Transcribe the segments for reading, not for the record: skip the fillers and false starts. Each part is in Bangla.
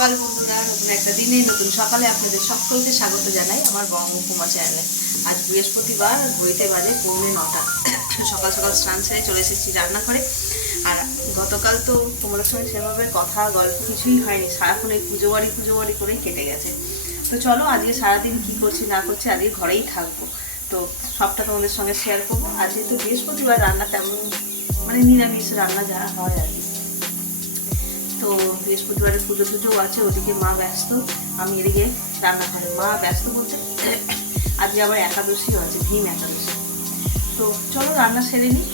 সকাল বন্ধুরা, নতুন একটা দিনে নতুন সকালে আপনাদের সকলকে স্বাগত জানাই আমার বঙ্গকুমা চ্যানেলে। আজ বৃহস্পতিবার, ঘড়িতে বাজে 9:45। সকাল সকাল স্নান সেরে চলে এসেছি রান্নাঘরে। আর গতকাল তো তোমাদের সঙ্গে সেভাবে কথা গল্প কিছুই হয়নি, সারাক্ষণ এই পুজো বাড়ি করেই কেটে গেছে। তো চলো আজকে সারাদিন কি করছি না করছি, আজকে ঘরেই থাকবো, তো সবটা তোমাদের সঙ্গে শেয়ার করবো। আজকে তো বৃহস্পতিবার, রান্না তেমন মানে নিরামিষ রান্না যা হয় আর কি। তো বৃহস্পতিবারের পুজো টুজোও আছে, ওদিকে মা ব্যস্ত, আমি এদিকে রান্নাঘরে। মা ব্যস্ত বলতে আজকে আবার একাদশীও আছে, ভীম একাদশী। তো চলো রান্না সেরে নিই।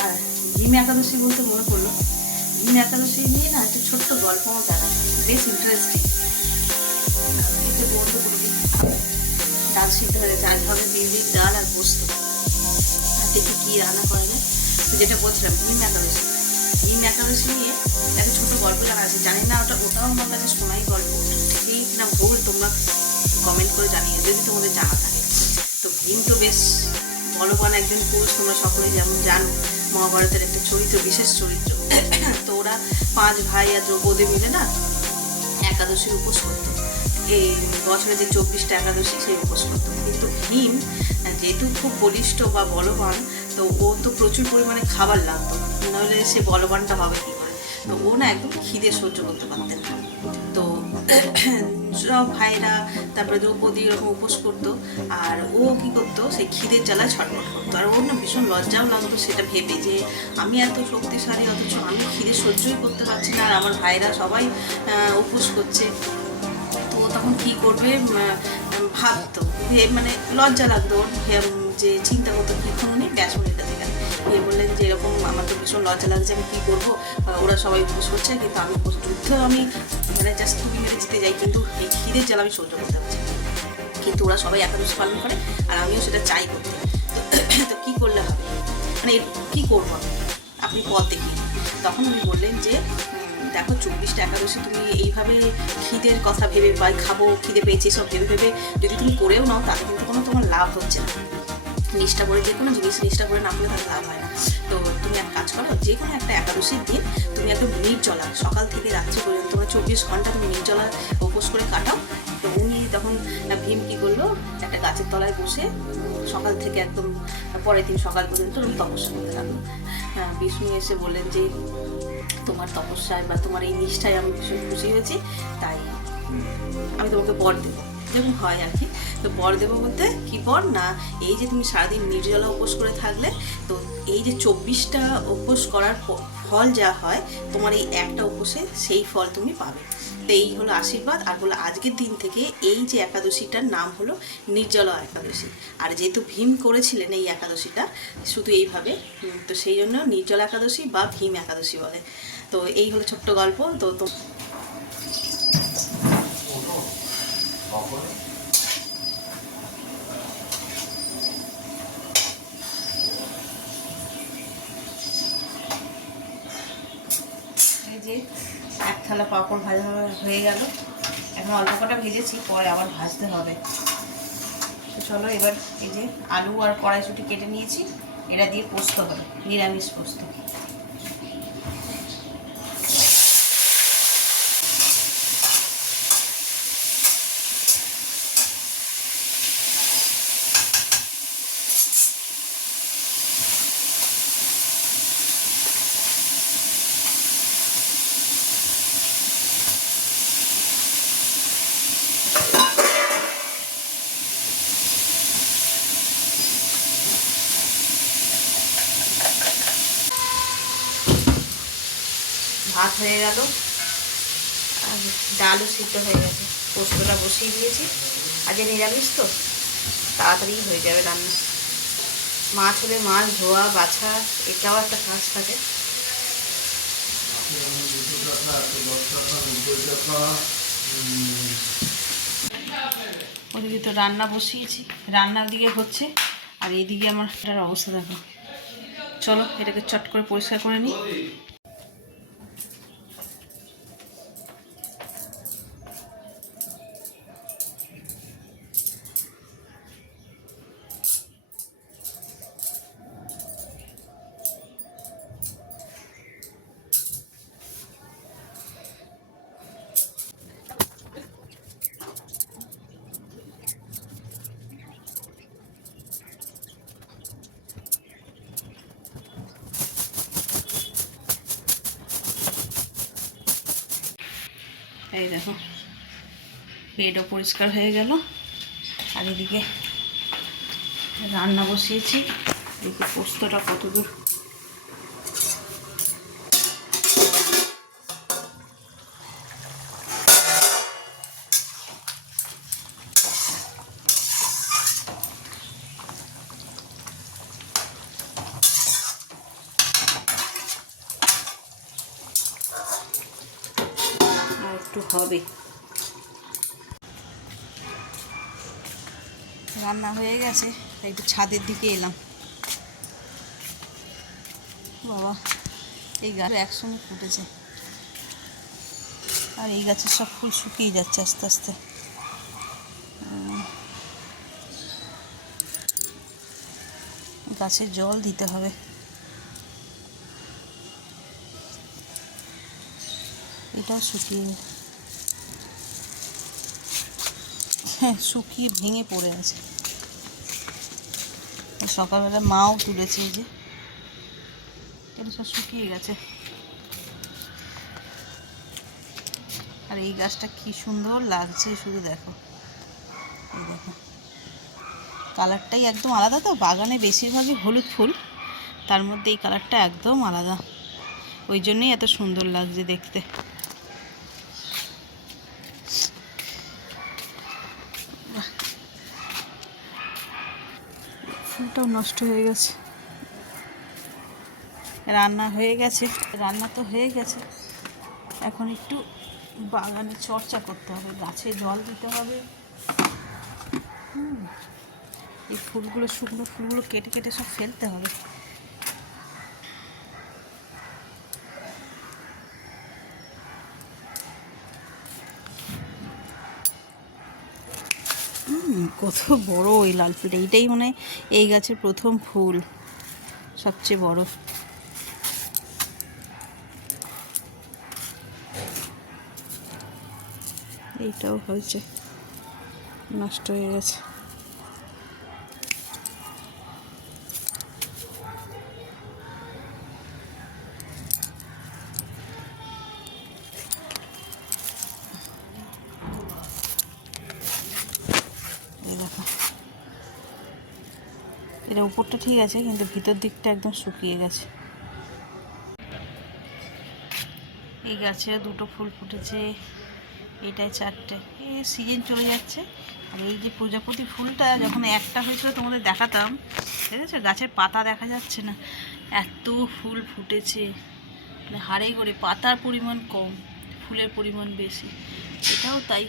আর ভীম একাদশী বলতে মনে পড়লো, ভীম একাদশী নিয়ে না একটা ছোট্ট গল্প আমার জানা, বেশ ইন্টারেস্টিং। এতে বলতে করে ডাল সিদ্ধ হয়ে গেছে, আজ হবে বিউলির ডাল আর পোস্ত। আর দেখি কী রান্না করা যায়। যেটা বলছিলাম ভীম একাদশী, ভীম একাদশী নিয়ে একটা ছোট গল্প জানা আছে। জানি না ওটাও আমার কাছে শোনাই গল্প, ঠিক না ভুল তোমরা কমেন্ট করে জানিয়ে যদি তোমাদের জানা থাকে। তো ভীম তো বেশ বলবান একজন পুরুষ, তোমরা সকলেই যেমন জানো, মহাভারতের একটা চরিত্র, বিশেষ চরিত্র। তো ওরা 5 ভাই আর দ্রৌপদী মিলে না একাদশীর উপোস করতো। এই বছরে যে 24টা একাদশী সেই উপোস করতো। কিন্তু ভীম যেহেতু খুব বলিষ্ঠ বা বলবান, তো ও তো প্রচুর পরিমাণে খাবার লাগতো, নাহলে সে বলবানটা হবে কী করে। তো ও না একদম খিদে সহ্য করতে পারতেন না। তো সব ভাইরা তারপরে দ্রৌপদী এরকম উপোস করতো, আর ও কী করতো, সেই খিদের জ্বালায় ছটফট করতো। আর ওর না ভীষণ লজ্জাও লাগতো সেটা ভেবে, যে আমি এত শক্তিশালী অথচ আমি খিদে সহ্যই করতে পারছি না, আর আমার ভাইরা সবাই উপোস করছে। তো তখন কী করবে ভাবতো, মানে লজ্জা লাগতো ওর, যে চিন্তা করতো কীক্ষণ উনি ব্যাসমণির কাছে গেলেন, গিয়ে বললেন যে এরকম আমার তো ভীষণ লজ্জা লাগছে, আমি কী করবো, ওরা সবাই উপোস করছে কিন্তু আমি যুদ্ধেও আমি মানে জাস্ট তুমি মেরে জিতে যাই, কিন্তু এই খিদের জ্বালা আমি সহ্য করতে পারছি, কিন্তু ওরা সবাই একাদশী পালন করে আর আমিও সেটা চাই করতে। তো কী করলে হবে, মানে কী করবো আপনি পথ দেখিয়ে। তখন উনি বললেন যে দেখো 24টা একাদশী তুমি এইভাবে খিদের কথা ভেবে বা খাবো খিদে পেয়েছি সব ভেবে ভেবে যদি তুমি করেও নাও, তাতে কিন্তু কোনো তোমার লাভ হচ্ছে না। নিষ্ঠা করে যে কোনো জিনিস নিষ্ঠা করে না করলে তার লাভ হয় না। তো তুমি এক কাজ করো, যে কোনো একটা একাদশীর দিন তুমি একদম নির্জলা সকাল থেকে রাত্রি পর্যন্ত তোমার 24 ঘন্টা তুমি নির্জলা উপোস করে কাটাও। তো উনি তখন ভীম কী করলো, একটা গাছের তলায় বসে সকাল থেকে একদম পরের দিন সকাল পর্যন্ত উনি তপস্যা করতে লাগলো। বিষ্ণু এসে বললেন যে তোমার তপস্যায় বা তোমার এই নিষ্ঠায় আমি ভীষণ খুশি হয়েছি, তাই আমি তোমাকে বর দেবো, যেরকম হয় আর কি। তো বর দেবো বলতে কী বর না, এই যে তুমি সারাদিন নির্জলা উপোস করে থাকলে, তো এই যে 24টা উপোস করার ফল যা হয় তোমার এই একটা উপোসে সেই ফল তুমি পাবে। তো এই হলো আশীর্বাদ। আর বলে আজকের দিন থেকে এই যে একাদশীটার নাম হলো নির্জলা একাদশী। আর যেহেতু ভীম করেছিলেন এই একাদশীটা শুধু এইভাবে, তো সেই জন্য নির্জলা একাদশী বা ভীম একাদশী বলে। তো এই হলো ছোট্ট গল্প। তো এই যে এক থালা পাঁপড় ভাজা হয়ে গেল, এখন অল্প কটা ভেজেছি, পরে আবার ভাজতে হবে। তো চলো এবার এই যে আলু আর কড়াইশুঁটি কেটে নিয়েছি, এটা দিয়ে পোস্ত হবে, নিরামিষ পোস্ত। ভাত হয়ে গেল আর ডালও সিদ্ধ হয়ে গেছে, পোস্তটা বসিয়ে দিয়েছি। আজকে নিরামিষ তো তাড়াতাড়ি হয়ে যাবে রান্না। মাছ হলে মাছ ধোয়া বাছা, এটাও একটা কাজ থাকে। ওদিকে তো রান্না বসিয়েছি, রান্নার দিকে হচ্ছে, আর এইদিকে আমার এটার অবস্থা দেখো। চলো এটাকে চট করে পরিষ্কার করে নিই। এই দেখো বেডও পরিষ্কার হয়ে গেল। আর এদিকে রান্না বসিয়েছি, দেখি পোস্তটা কত দূর। আর একটু হবে। রান্না হয়ে গেছে, তাই একটু ছাদের দিকে এলাম। বাবা, এই গাছ একসঙ্গে ফুটেছে, আর এই গাছের সব ফুল শুকিয়ে যাচ্ছে আস্তে আস্তে। গাছে জল দিতে হবে। এটাও শুকিয়ে ভেঙে পড়ে আছে। সকালবেলা মাও তুলেছে, এই যে এটা সব শুকিয়ে গেছে। আর এই গাছটা কি সুন্দর লাগছে, শুধু দেখো, এই দেখো কালারটাই একদম আলাদা। তো বাগানে বেশিরভাগই হলুদ ফুল, তার মধ্যে এই কালারটা একদম আলাদা, ওই জন্যই এত সুন্দর লাগছে দেখতে। ফুলটাও নষ্ট হয়ে গেছে। রান্না হয়ে গেছে, রান্না তো হয়ে গেছে, এখন একটু বাগানে চর্চা করতে হবে, গাছে জল দিতে হবে। এই ফুলগুলো, শুকনো ফুলগুলো কেটে কেটে সব ফেলতে হবে। কত বড় ওই লাল ফুলটা, এইটাই মানে এই গাছের প্রথম ফুল, সবচেয়ে বড়। এইটাও হয়েছে, নষ্ট হয়ে গেছে। এই দেখো, এটা উপরটা ঠিক আছে, কিন্তু ভিতর দিকটা একদম শুকিয়ে গেছে। এই গাছে দুটো ফুল ফুটেছে, এটাই চারটে। এই সিজন চলে যাচ্ছে। আর এই যে প্রজাপতি ফুলটা যখন একটা হয়েছিল তোমাদের দেখাতাম, ঠিক আছে, গাছের পাতা দেখা যাচ্ছে না, এত ফুল ফুটেছে, হাড়ে করে। পাতার পরিমাণ কম, ফুলের পরিমাণ বেশি। এটাও তাই।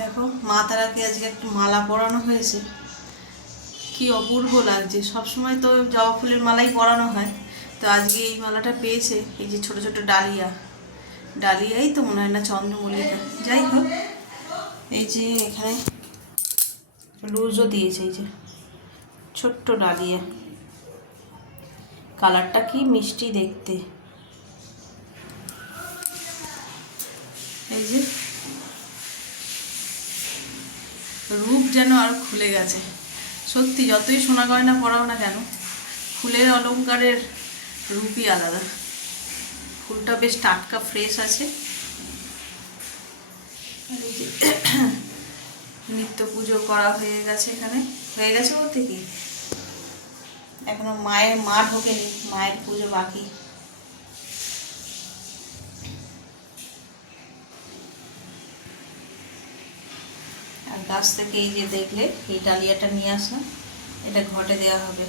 দেখো, মা তারাকে আজকে একটু মালা পরানো হয়েছে, কি অপূর্ব লাগছে। সবসময় তো জবা ফুলের মালাই পরানো হয়, তো আজকে এই মালাটা পেয়েছে। এই যে ছোট ছোট ডালিয়াই তো মনে হয় না, চন্দ্রমল্লিকা, যাই হোক। এই যে এখানে রোজও দিয়েছে, এই যে ছোট্ট ডালিয়া, কালারটা কি মিষ্টি দেখতে। এই যে রূপ যেন আর খুলে গেছে। সত্যি, যতই সোনা গয়না পরাও না কেন, ফুলের অলংকারের রূপই আলাদা। ফুলটা বেশ টাটকা ফ্রেশ আছে। আর এই যে নিত্য পুজো করা হয়ে গেছে, এখানে হয়ে গেছে বলতে কি, এখনো মা ঢোকেনি, মায়ের পুজো বাকি। আর গাছ থেকে এই যে দেখলে এই ডালিয়াটা নিয়ে আসলাম, এটা ঘটে দেওয়া হবে।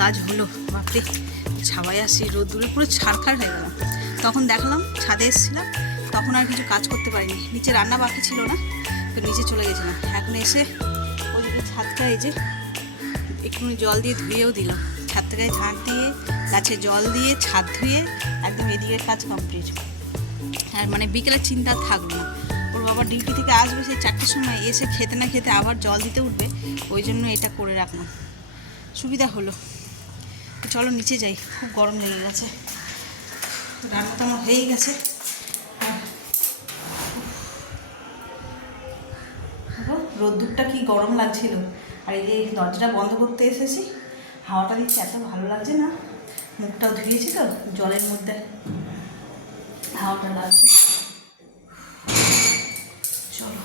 কাজ হলো বাপরে, ছাওয়াই আসি রোদ্দুরে পুরো ছাড়খাড় হয়ে গেলাম। তখন দেখলাম ছাদে এসেছিলাম, তখন আর কিছু কাজ করতে পারিনি, নিচে রান্না বাকি ছিল না, তো নিচে চলে গেছিলাম। এখন এসে ওইদিকে ছাদটা এই যে একটু জল দিয়ে ধুয়েও দিলাম, ছাদটা গায়ে ঝাঁট দিয়ে গাছে জল দিয়ে ছাদ ধুয়ে একদম এদিকের কাজ কমপ্লিট। আর মানে বিকেলের চিন্তা থাকলো না, ওর বাবা ডিউটি থেকে আসবে সেই 4টের সময়, এসে খেতে না খেতে আবার জল দিতে উঠবে, ওই জন্য এটা করে রাখলাম, সুবিধা হলো। চলো নিচে যাই, খুব গরম লেগে গেছে। রান্না তো আমার হয়েই গেছে। রোদ্দুরটা কি গরম লাগছিল, আর এই যে দরজাটা বন্ধ করতে এসেছি, হাওয়াটা দিচ্ছে, এত ভালো লাগছে না। মুখটাও ধুয়েছি তো জলের মধ্যে, হাওয়াটা লাগছে। চলো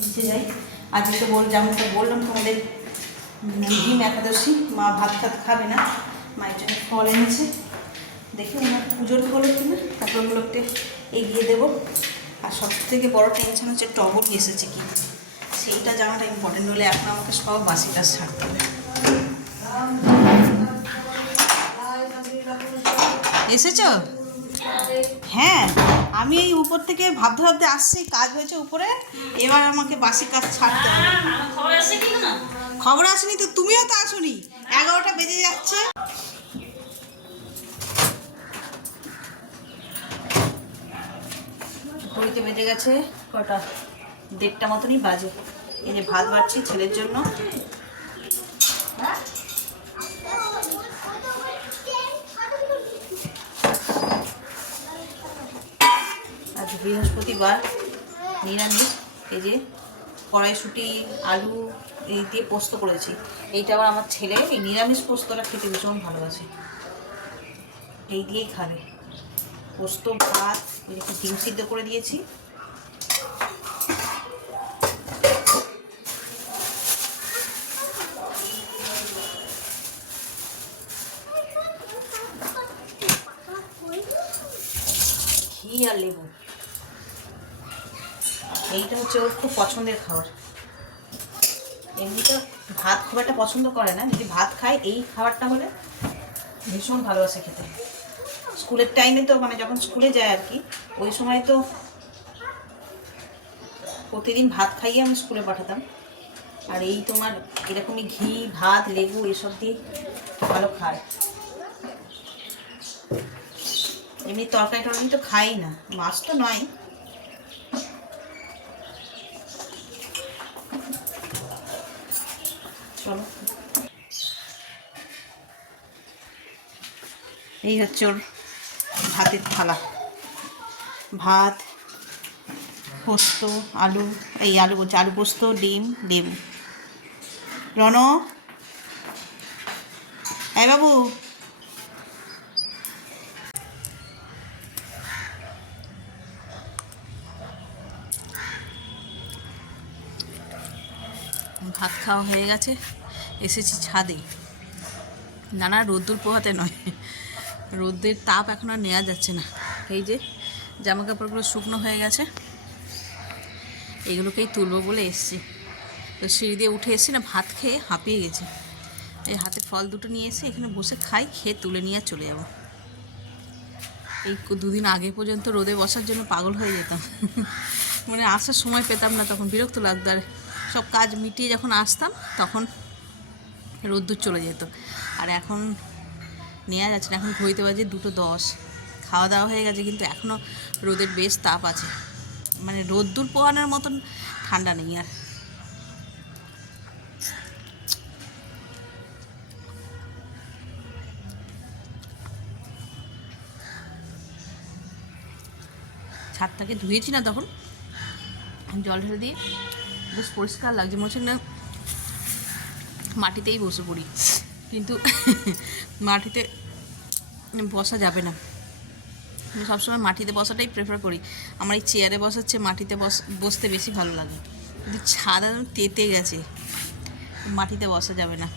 নিচে যাই। আজকে তো যেমনটা বললাম তোমাদের, ভীম একাদশী, মা ভাত টাত খাবে না, মায়ের জন্য ফল এনেছে, দেখি ওনার পুজোর হলো কিনা, তারপর ওগুলোকে এগিয়ে দেবো। আর সব থেকে বড় টেনশন হচ্ছে টগর এসেছে কি, সেইটা জানাটা ইম্পর্টেন্ট। হলে এখন আমাকে সব বাসি কাজ ছাড়তে হবে। এসেছ? হ্যাঁ, আমি এই উপর থেকে ভাবতে ভাবতে আসছি, কাজ হয়েছে উপরে, এবার আমাকে বাসি কাজ ছাড়তে হবে। খবর আসেনি তো, তুমিও তো আসোনি, 11টা বেজে যাচ্ছে। ঘড়িতে বেজে গেছে কটা, 1:30 মতনই বাজে। এই যে ভাত বাড়ছি ছেলের জন্য। আজ বৃহস্পতিবার, নিরামিষ। এই যে কড়াইশুঁটি আলু এই দিয়ে পোস্ত করেছি। এইটা আবার আমার ছেলে এই নিরামিষ পোস্তটা খেতে ভীষণ ভালোবাসে, এই দিয়েই খাবে। পোস্ত ভাত, একটু ডিম সিদ্ধ করে দিয়েছি। ঘি আর লেবু, এইটা হচ্ছে ওর খুব পছন্দের খাবার। এমনিটা ভাত খুব একটা পছন্দ করে না, যদি ভাত খায় এই খাবারটা হলে ভীষণ ভালোবাসে খেতে। স্কুলের টাইমে তো মানে যখন স্কুলে যায় আর কি, ওই সময় তো প্রতিদিন ভাত খাইয়ে আমি স্কুলে পাঠাতাম। আর এই তোমার এরকমই ঘি ভাত লেবু এসব দিয়ে ভালো খায়। এমনি তরকারি টরকারি তো খাই না, মাছ তো নয়। চলো, এই হচ্ছে ওর ভাতের থালা। ভাত, পোস্ত আলু, এই আলু বলছে, আলু পোস্ত, ডিম লেবু। রণ, এই বাবু, ভাত খাওয়া হয়ে গেছে, এসেছি ছাদে। নানা রোদ্দুর পোহাতে নয়, রোদ্রের তাপ এখন আর নেওয়া যাচ্ছে না। এই যে জামা কাপড়গুলো শুকনো হয়ে গেছে, এগুলোকেই তুলবো বলে এসছি। তো সিঁড়ি দিয়ে উঠে এসেছি না, ভাত খেয়ে হাঁপিয়ে গেছে। এই হাতে ফল দুটো নিয়ে এসে এখানে বসে খাই, খেয়ে তুলে নিয়ে চলে যাবো। এই 2 দিন আগে পর্যন্ত রোদে বসার জন্য পাগল হয়ে যেতাম, মানে আসার সময় পেতাম না, তখন বিরক্ত লাগতো। আর সব কাজ মিটিয়ে যখন আসতাম তখন রোদ্দুর চলে যেত। আর এখন নেওয়া যাচ্ছে না, এখন ঘড়িতে বাজে 2:10। খাওয়া দাওয়া হয়ে গেছে, কিন্তু এখনও রোদের বেশ তাপ আছে, মানে রোদ্দুর পোহানোর মতন ঠান্ডা নেই আর। ছাদটাকে ধুয়েছি না তখন, জল ঢেলে দিয়ে বেশ পরিষ্কার লাগছে, মনে হচ্ছে না মাটিতেই বসে পড়ি। কিন্তু মাটিতে বসা যাবে না, আমি সবসময় মাটিতে বসাটাই প্রেফার করি। আমার এই চেয়ারে বসার চেয়ে মাটিতে বসতে বেশি ভালো লাগে। কিন্তু ছাদ তেতে গেছে, মাটিতে বসা যাবে না।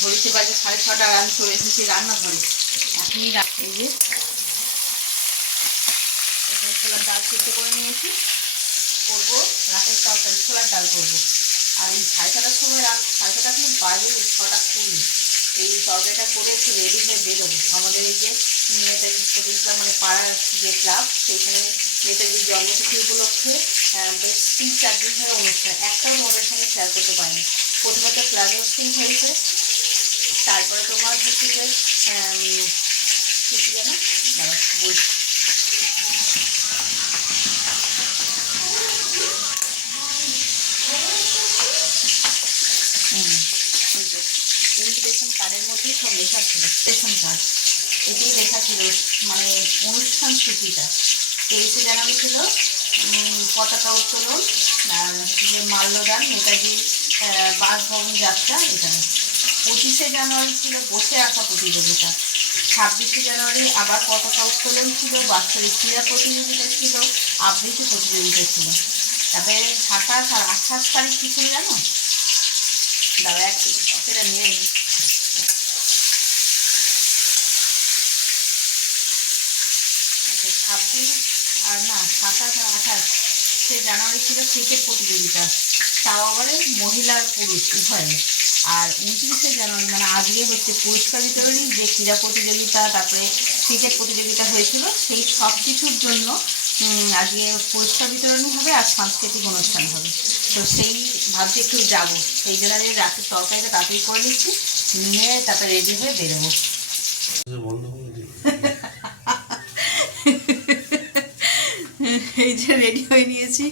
ঘড়িতে বাজে 6:30, আর আমি চলে এসেছি রান্নাঘরে। এখনই এই যে এখানে ছোলার ডাল সিদ্ধ করে নিয়েছি, করবো রাতের তরকারি, ছোলার ডাল করবো। আর এই 6:30টার সময় 6:30 কিন্তু বাজে 6:20, এই তরকারিটা করে একটু রেডি হয়ে বেরোবো। আমাদের এই যে নেতাজি স্পোর্টিং ক্লাব, মানে পাড়ার যে ক্লাব, সেইখানে নেতাজির জন্মতিথি উপলক্ষে বেশ 3-4 দিন ধরে অনুষ্ঠান, একটাও তোমাদের সঙ্গে শেয়ার করতে পারিনি। প্রথমে তো ক্লাব হোস্টিং হয়েছে, তারপরে তোমার হচ্ছে যে কিছু যেন বই ইনভিটেশন কার্ডের মধ্যেই সব লেখা ছিল, ইনভিটেশন কার্ড এটাই লেখা ছিল, মানে অনুষ্ঠান সূচিটা 23শে জানুয়ারি ছিল পতাকা উত্তোলন, মাল্যদান, নেতাজি বাসভবন যাত্রা, এখানে 25শে জানুয়ারি ছিল বসে আঁকা প্রতিযোগিতা, 26শে জানুয়ারি আবার পতাকা উত্তোলন ছিল, বাৎসরিক ক্রীড়া প্রতিযোগিতা ছিল, আবৃত্তি প্রতিযোগিতা ছিল। তারপরে 27 আর 28 তারিখ কী ছিল জানো? দাঁড়া এক সেটা নিয়ে নিই। 26 আর না 27 আর 28শে জানুয়ারি ছিল ক্রিকেট প্রতিযোগিতা, তাও আবার মহিলা আর পুরুষ উভয়ে। আর 29শে জানুয়ারি মানে আজকে হচ্ছে পুরস্কার বিতরণী, যে ক্রীড়া প্রতিযোগিতা তারপরে ক্রিকেট প্রতিযোগিতা হয়েছিল সেই সব কিছুর জন্য আজকে পুরস্কার বিতরণী হবে আর সাংস্কৃতিক অনুষ্ঠান হবে। তো সেই ভাবছি একটু যাবো, সেই জন্য আমি রাতের তরকারিটা তাড়াতাড়ি করে নিচ্ছি, নিয়ে তারপরে রেডি হয়ে বেরোবো। এই যে রেডি হয়ে নিয়েছি,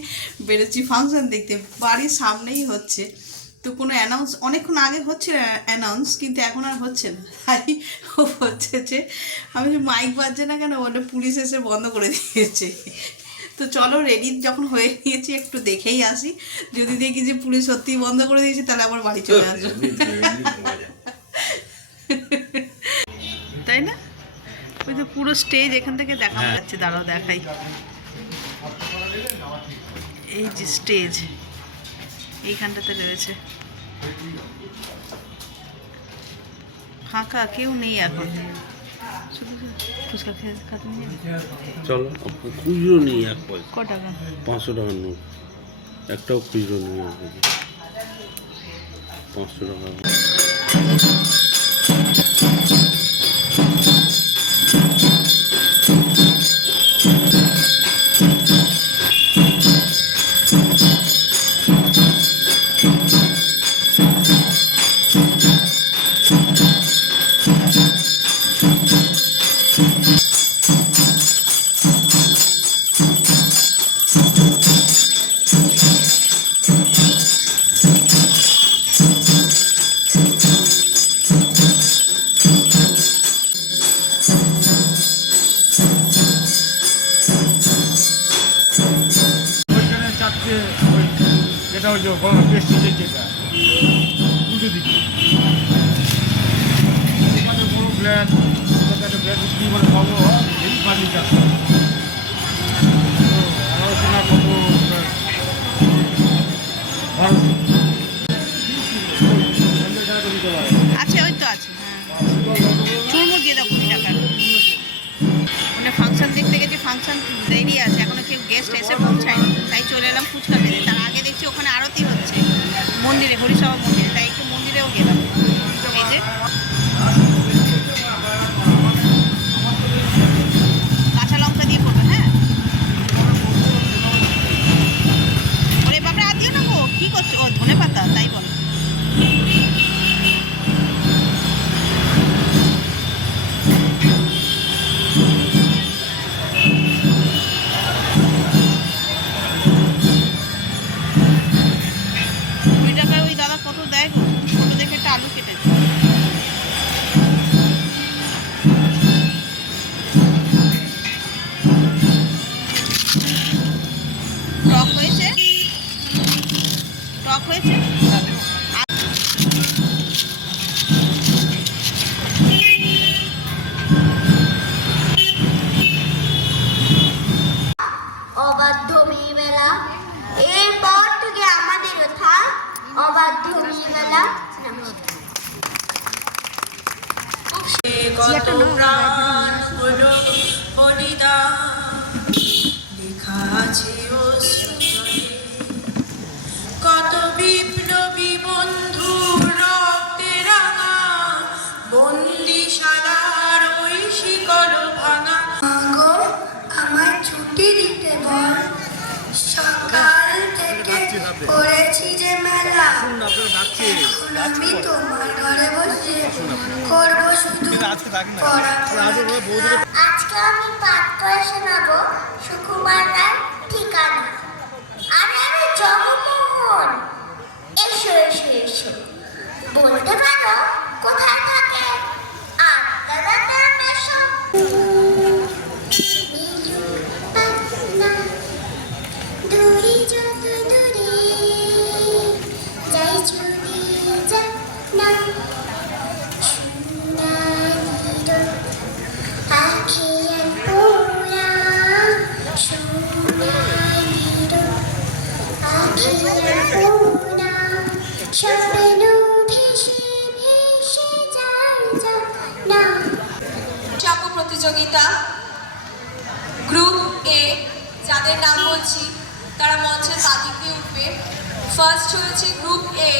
বেরোচ্ছি ফাংশন দেখতে, বাড়ির সামনেই হচ্ছে। তো কোনো অ্যানাউন্স অনেকক্ষণ আগে হচ্ছে অ্যানাউন্স, কিন্তু এখন আর হচ্ছে না। তাই হচ্ছে যে আমি মাইক বাজছে না কেন বলে পুলিশ এসে বন্ধ করে দিয়েছে। তো চলো রেডি যখন হয়ে নিয়েছি একটু দেখেই আসি, যদি দেখি যে পুলিশ সত্যিই বন্ধ করে দিয়েছে তাহলে আবার বাড়ি চলে আসবো, তাই না? ওই তো পুরো স্টেজ এখান থেকে দেখা যাচ্ছে, দাঁড়াও দেখাই। এই যে স্টেজ এইখানটাতে রয়েছে, ফাঁকা, কেউ নেই এখন, শুধু ফুচকা খাতে নিয়ে। চলো খুচরো নিই, এক পয়সা, ক টাকা? 500 টাকার নোট, একটাও খুচরো নিয়ে আসবে, 500 টাকা। যেটা ওই যে প্রেস্টিজের যেটা উল্টো দিকে সেখানে বড়ো ফ্ল্যাট, একটা ফ্ল্যাট বিক্রি করে পাবো এই ফার্নিচার। আলোচনা কত আছে, ওই তো আছে, চুরমো দিয়ে দাও 20 টাকার। মানে ফাংশন দেখতে গেছি, ফাংশন দেরি আছে, এখনো কেউ গেস্ট এসে পৌঁছায়নি, তাই চলে এলাম ফুচকা খেতে। তার আগে দেখছি ওখানে আরতি হচ্ছে মন্দিরে, হরিসভা মন্দিরে, তাই একটু মন্দিরেও গেলাম। এই যে কাঁচা লঙ্কা দিয়ে করবে, হ্যাঁ। ওরে বাপরে, আর দিও না গো, কী করছো? ও ধনে পাতা, তাই বলো। কত দেয় গো, ছোটো দেখে একটা আলু কেটে টক হয়েছে, টক হয়েছে। অবাধ্য মেয়েবেলা, এরপর থেকে আমাদের অবাধ্য মেয়েবেলা। কত প্রাণ হলো বলিদান, লেখা আছে অশ্রুজলে। কত বিপ্লবী বন্ধু রক্তে রাঙা, বন্দিশালার ওই শিকল ভাঙা। গো আমার ছুটি দিতে বল, সকাল থেকে করেছি যে মেলা, এখন আমি তোমার ঘরে বসে করবো শুধু পড়াশোনা। আজকে আমি পাঠ করে শোনাবো সুকুমার রায় ঠিকানা। আরে আমি জগমোহন, এসো এসো এসো, বলতে পারো কোথায় থাকে আড্ডা এসো। দূরে যত দূরে যাই ছুটে যাক না, সোনালির আঁখের পোড়া, সোনালির আঁখের পোড়া, স্বপ্ন ভেসে ভেসে যায় যাক না। চাপ প্রতিযোগিতা গ্রুপ এ, যাদের নাম বলছি তারা মঞ্চের বাদিকে উঠবে। ফার্স্ট হয়েছে গ্রুপ এ,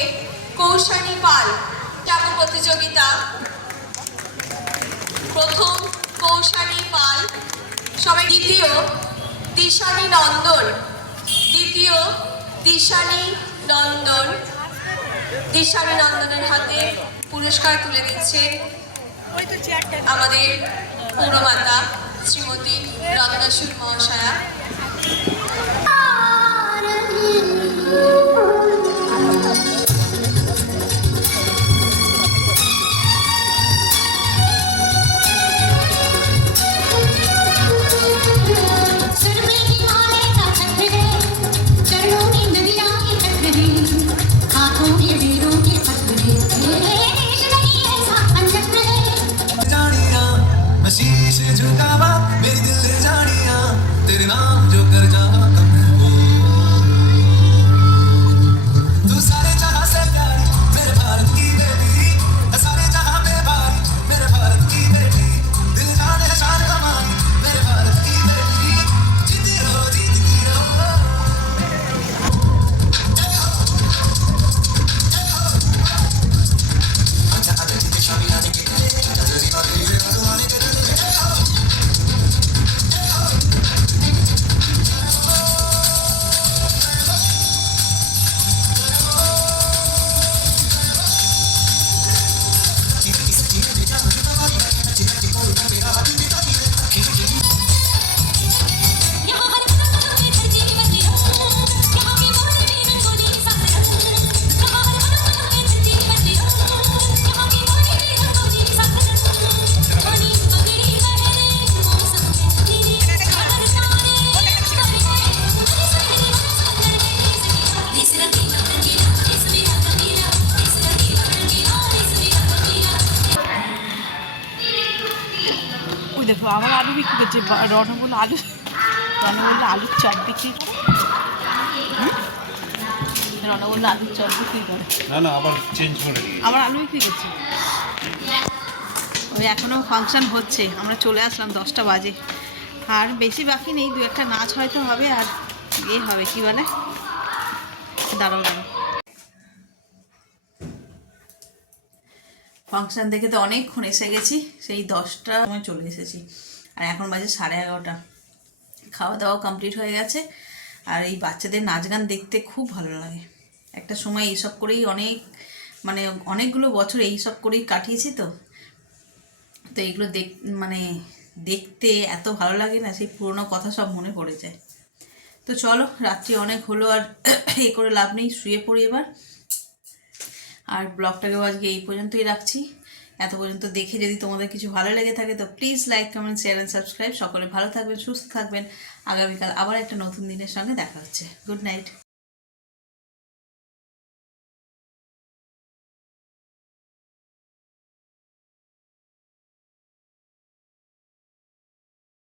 কৌশানী পাল। চাপ প্রতিযোগিতা প্রথম কৌশানী পাল, সবাই। দ্বিতীয় দিশানী নন্দন, দ্বিতীয় দিশানী নন্দন। দিশানী নন্দনের হাতে পুরস্কার তুলে দিচ্ছে আমাদের পৌরমাতা শ্রীমতী রত্নাসুর মহাশয়া। शीश झुकावा मेरी दिल जानिया, तेरे नाम जो कर जावा कम हो। तू सारे जहां से प्यारी मेरे भारत की बेटी, सारे जहां पे भारी मेरे भारत की बेटी, दिल जाने शान कमानी मेरे भारत की बेटी, जीती रहो जीती रहो। अच्छा आदि की शामी आदि की तेरी बात ये तुम्हारे দেখো আমার আলু বিক্রি করছে, রণ বললো আলুর চপ বিক্রি করে। রণ বললো আলুর চপ বিক্রি করে, না আবার চেঞ্জ করে আমার আলু বিক্রি করছে। ওই এখনও ফাংশন হচ্ছে, আমরা চলে আসলাম 10টা বাজে, আর বেশি বাকি নেই, 2-একটা নাচ হয়তো হবে, আর হবে কি বলে, দাঁড়াও। ফাংশন দেখে তো অনেকক্ষণ এসে গেছি, সেই 10টার সময় চলে এসেছি, আর এখন বাজে 11:30। খাওয়া দাওয়া কমপ্লিট হয়ে গেছে, আর এই বাচ্চাদের নাচ গান দেখতে খুব ভালো লাগে। একটা সময় এইসব করেই অনেকগুলো বছর এইসব করেই কাটিয়েছি, তো এইগুলো দেখতে এত ভালো লাগে না, সেই পুরোনো কথা সব মনে পড়ে যায়। তো চলো, রাত্রি অনেক হলো, আর এ করে লাভ নেই, শুয়ে পড়ি এবার। আর ব্লগটাকেও আজকে এই পর্যন্তই রাখছি। এত পর্যন্ত দেখে যদি তোমাদের কিছু ভালো লেগে থাকে তো please like, comment, share and subscribe. সকলে ভালো থাকবেন, সুস্থ থাকবেন। আগামীকাল আবার একটা নতুন দিনের সঙ্গে দেখা হচ্ছে। Good night.